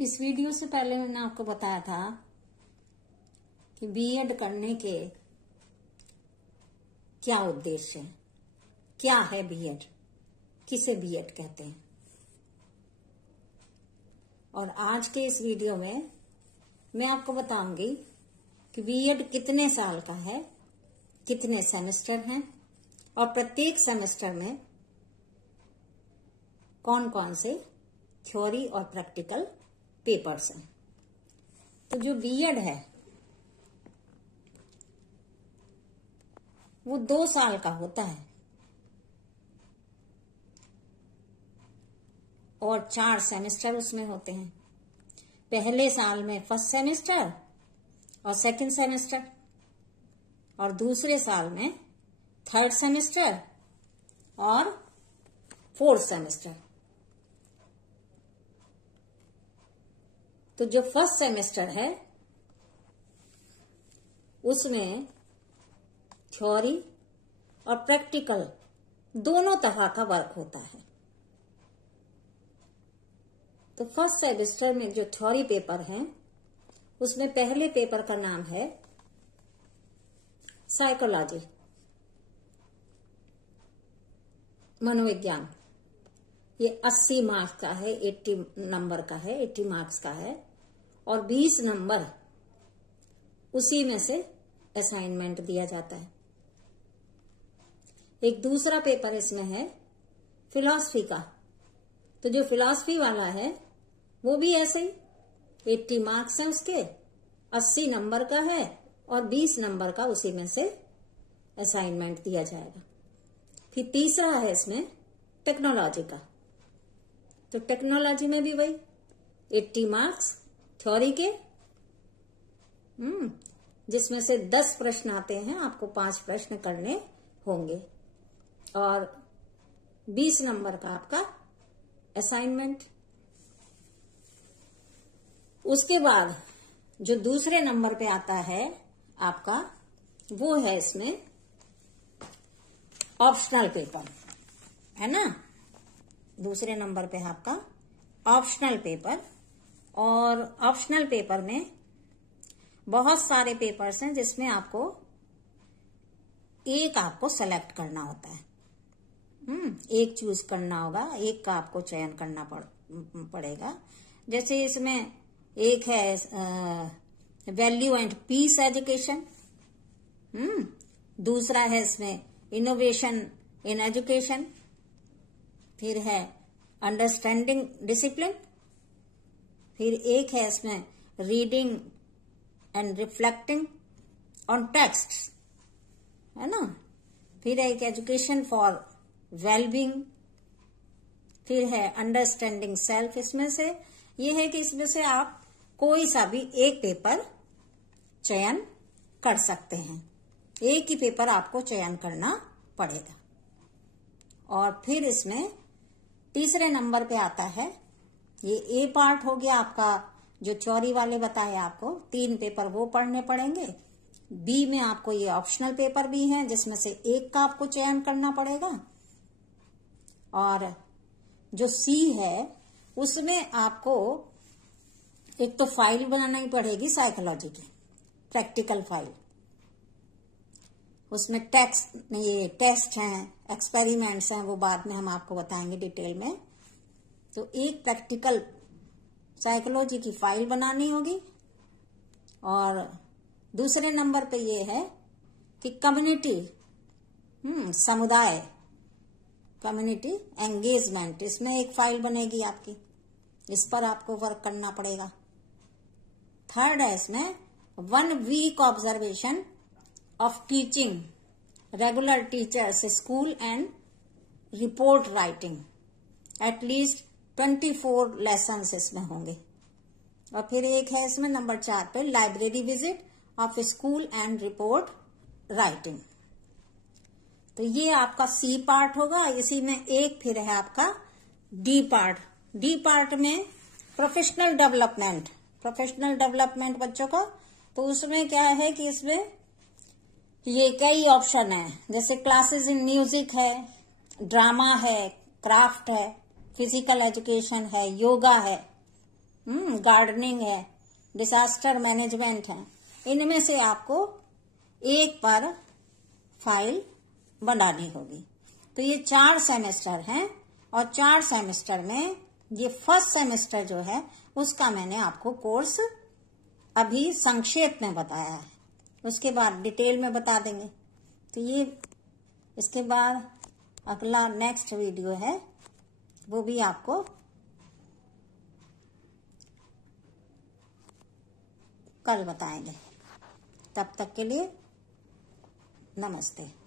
इस वीडियो से पहले मैंने आपको बताया था कि बीएड करने के क्या उद्देश्य है, क्या है बीएड, किसे बीएड कहते हैं। और आज के इस वीडियो में मैं आपको बताऊंगी कि बीएड कितने साल का है, कितने सेमेस्टर हैं और प्रत्येक सेमेस्टर में कौन कौन से थ्योरी और प्रैक्टिकल पेपर्स हैं। तो जो बीएड है वो 2 साल का होता है और 4 सेमेस्टर उसमें होते हैं। पहले साल में फर्स्ट सेमेस्टर और सेकंड सेमेस्टर और दूसरे साल में थर्ड सेमेस्टर और फोर्थ सेमेस्टर। तो जो फर्स्ट सेमेस्टर है उसमें थ्योरी और प्रैक्टिकल दोनों तरह का वर्क होता है। तो फर्स्ट सेमेस्टर में जो थ्योरी पेपर हैं उसमें पहले पेपर का नाम है साइकोलॉजी, मनोविज्ञान। ये 80 मार्क्स का है, 80 नंबर का है, 80 मार्क्स का है और 20 नंबर उसी में से असाइनमेंट दिया जाता है। एक दूसरा पेपर इसमें है फिलॉसफी का। तो जो फिलॉसफी वाला है वो भी ऐसे ही 80 मार्क्स हैं उसके, 80 नंबर का है और 20 नंबर का उसी में से असाइनमेंट दिया जाएगा। फिर तीसरा है इसमें टेक्नोलॉजी का। तो टेक्नोलॉजी में भी वही 80 मार्क्स थ्योरी के, जिसमें से 10 प्रश्न आते हैं, आपको 5 प्रश्न करने होंगे और 20 नंबर का आपका असाइनमेंट। उसके बाद जो दूसरे नंबर पे आता है आपका, वो है इसमें ऑप्शनल पेपर, है ना। दूसरे नंबर पे है आपका ऑप्शनल पेपर और ऑप्शनल पेपर में बहुत सारे पेपर्स हैं जिसमें आपको आपको सेलेक्ट करना होता है। एक चूज करना होगा, एक का आपको चयन करना पड़ेगा। जैसे इसमें एक है वैल्यू एंड पीस एजुकेशन, दूसरा है इसमें इनोवेशन इन एजुकेशन, फिर है अंडरस्टैंडिंग डिसिप्लिन, फिर एक है इसमें reading and reflecting on text, है ना। फिर एक एजुकेशन फॉर वेलबींग, फिर है अंडरस्टैंडिंग सेल्फ। इसमें से ये है कि इसमें से आप कोई सा भी एक पेपर चयन कर सकते हैं, एक ही पेपर आपको चयन करना पड़ेगा। और फिर इसमें तीसरे नंबर पे आता है, ये ए पार्ट हो गया आपका, जो थ्योरी वाले बताए आपको 3 पेपर वो पढ़ने पड़ेंगे। बी में आपको ये ऑप्शनल पेपर भी हैं जिसमें से एक का आपको चयन करना पड़ेगा। और जो सी है उसमें आपको एक तो फाइल बनानी पड़ेगी साइकोलॉजी की, प्रैक्टिकल फाइल। उसमें टेस्ट हैं, एक्सपेरिमेंट्स हैं, वो बाद में हम आपको बताएंगे डिटेल में। तो एक प्रैक्टिकल साइकोलॉजी की फाइल बनानी होगी। और दूसरे नंबर पे ये है कि कम्युनिटी, समुदाय, कम्युनिटी एंगेजमेंट, इसमें एक फाइल बनेगी आपकी, इस पर आपको वर्क करना पड़ेगा। थर्ड है इसमें 1 week observation of teaching regular teachers school and report writing, at least 24 lessons इसमें होंगे। और फिर एक है इसमें नंबर 4 पे library visit of school and report writing. तो ये आपका सी पार्ट होगा। इसी में एक फिर है आपका डी पार्ट। डी पार्ट में प्रोफेशनल डेवलपमेंट बच्चों का। तो उसमें क्या है कि इसमें ये कई ऑप्शन है, जैसे क्लासेस इन म्यूजिक है, ड्रामा है, क्राफ्ट है, फिजिकल एजुकेशन है, योगा है, गार्डनिंग है, डिजास्टर मैनेजमेंट है। इनमें से आपको एक पर फाइल बनानी होगी। तो ये 4 सेमेस्टर हैं और 4 सेमेस्टर में ये फर्स्ट सेमेस्टर जो है उसका मैंने आपको कोर्स अभी संक्षेप में बताया है, उसके बाद डिटेल में बता देंगे। तो ये इसके बाद अगला नेक्स्ट वीडियो है वो भी आपको कल बताएंगे। तब तक के लिए नमस्ते।